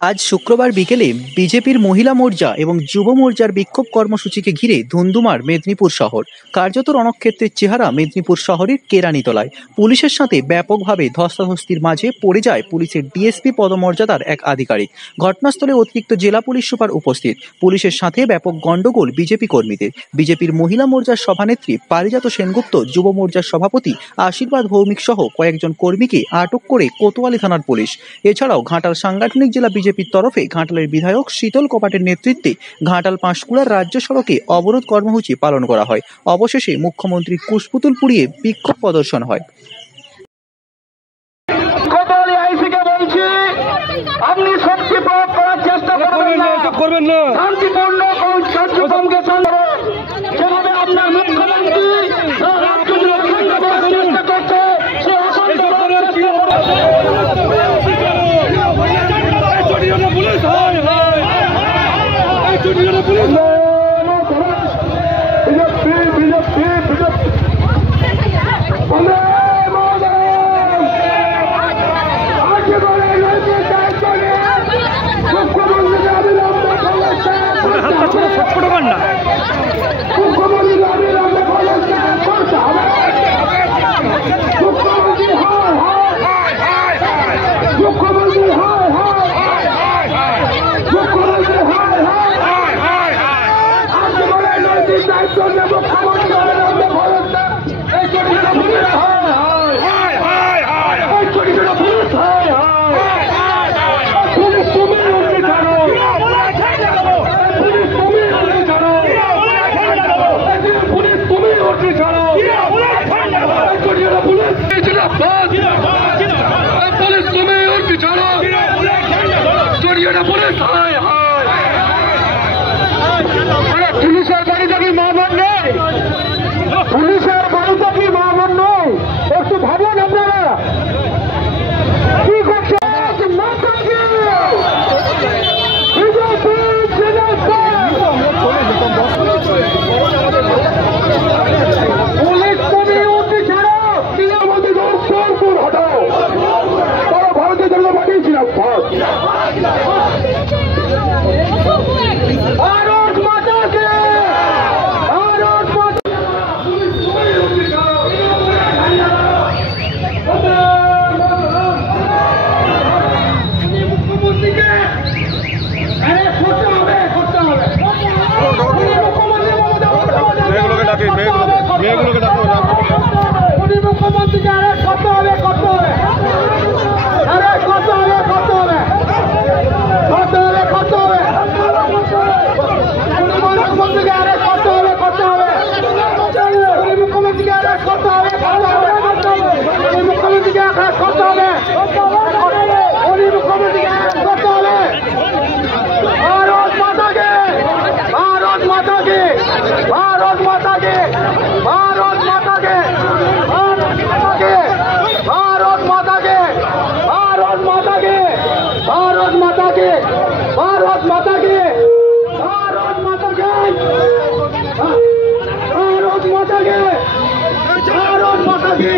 আজ শুক্রবার বিকেলে বিজেপির মহিলা মোর্চা এবং যুব মোর্চার বিক্ষোভ কর্মসূচিকে ঘিরে ধুন্ধুমার মেদিনীপুর শহর। কার্যত রণক্ষেত্রের চেহারা মেদিনীপুর শহরের কেরানীতলায়। পুলিশের সাথে ব্যাপকভাবে ধস্তাধস্তির মাঝে পড়ে যায় পুলিশের ডিএসপি পদমর্যাদার এক আধিকারিক। ঘটনাস্থলে অতিরিক্ত জেলা পুলিশ সুপার উপস্থিত। পুলিশের সাথে ব্যাপক গন্ডগোল বিজেপি কর্মীদের। বিজেপির মহিলা মোর্চার সভানেত্রী পারিজাত সেনগুপ্ত, যুব মোর্চার সভাপতি আশীর্বাদ ভৌমিক সহ কয়েকজন কর্মীকে আটক করে কোতোয়ালি থানার পুলিশ। এছাড়াও ঘাটাল সাংগঠনিক জেলা বিজেপির তরফে ঘাটালের বিধায়ক শীতল কপাটের নেতৃত্বে ঘাটাল পাঁশকুড়ার রাজ্য সড়কে অবরোধ কর্মসূচি পালন করা হয়। অবশেষে মুখ্যমন্ত্রীর কুশপুতুল পুড়িয়ে বিক্ষোভ প্রদর্শন হয়। আপনি শক্তি প্রয়োগ করার চেষ্টা করবেন না, শান্তিপূর্ণ কার্যক্রমকে যেভাবে আপনার মুখ্যমন্ত্রী রাজ্য রক্ষা করার চেষ্টা করছে পুলিশের বাড়িতে কি মামলা নেই? পুলিশের বাড়িতে কি মামলা নেই? একটু ভাবুন আপনারা কি করছে। পুলিশ তুমি উঠে ছাড়ো, হটাও, তারা ভারতীয় জনতা পার্টি ছিল। মুখ্যমন্ত্রীকে অ্যারেস্ট করতে হবে, করতে হবে, অ্যারেস্ট করতে হবে, করতে হবে, করতে হবে, করতে হবে, মুখ্যমন্ত্রীকে অ্যারেস্ট করতে হবে, করতে হবে, মুখ্যমন্ত্রীকে অ্যারেস্ট করতে হবে, করতে হবে, মুখ্যমন্ত্রীকে অ্যারেস্ট করতে হবে, মুখ্যমন্ত্রীকে অ্যারেস্ট করতে হবে। ভারত মাতাকে, ভারত মাতাকে, ভারত মাতাকে, ভারত মাতাকে, ভারত মাতাকে, ভারত মাতাকে, ভারত মাতাকে, ভারত মাতাকে, ভারত মাতাকে, ভারত মাতাকে, ভারত মাতাকে।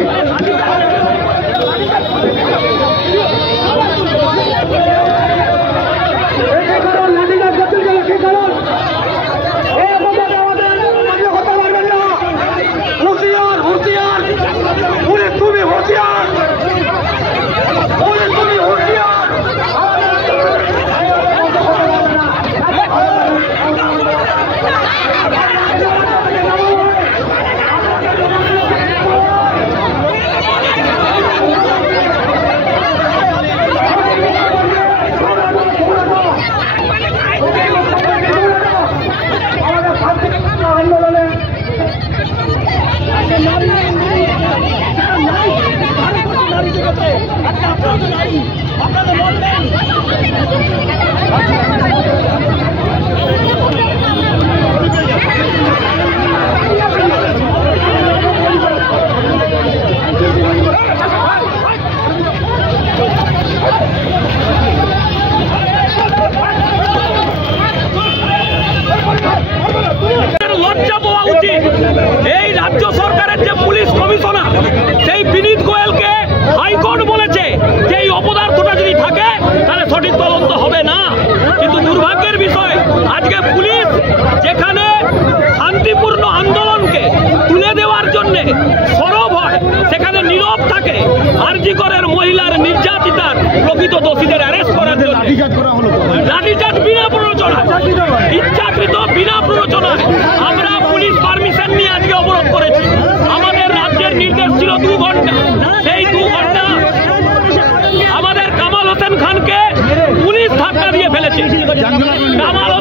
কামাল